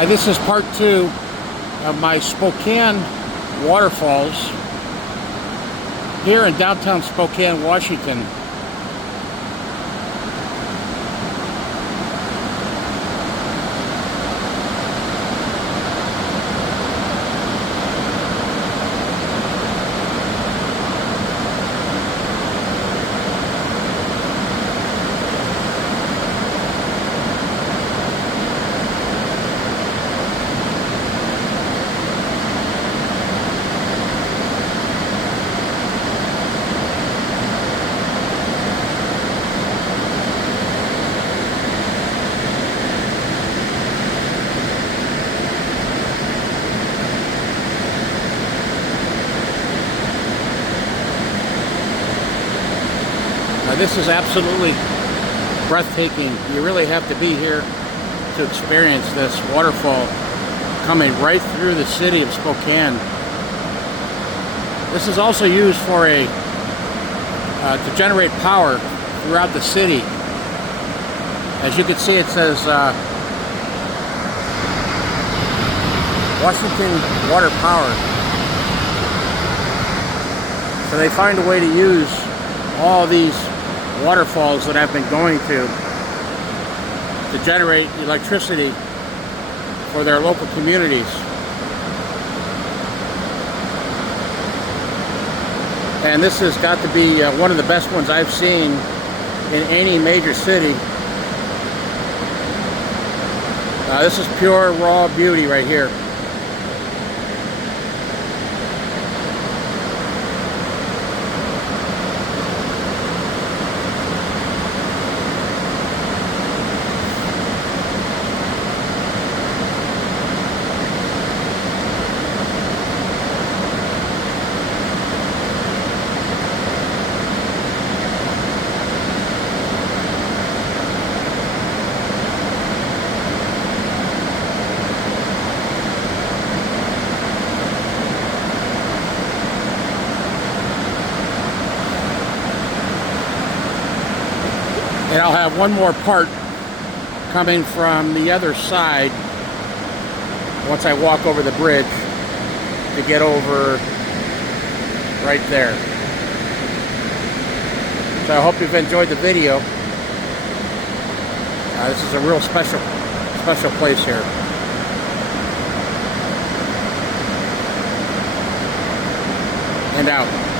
This is part 2 of my Spokane waterfalls here in downtown Spokane, Washington. This is absolutely breathtaking. You really have to be here to experience this waterfall coming right through the city of Spokane. This is also used for to generate power throughout the city. As you can see, it says Washington Water Power. So they find a way to use all these waterfalls that I've been going to generate electricity for their local communities. And this has got to be one of the best ones I've seen in any major city. This is pure raw beauty right here. And I'll have one more part coming from the other side once I walk over the bridge to get over right there. So I hope you've enjoyed the video. This is a real special place here. And out.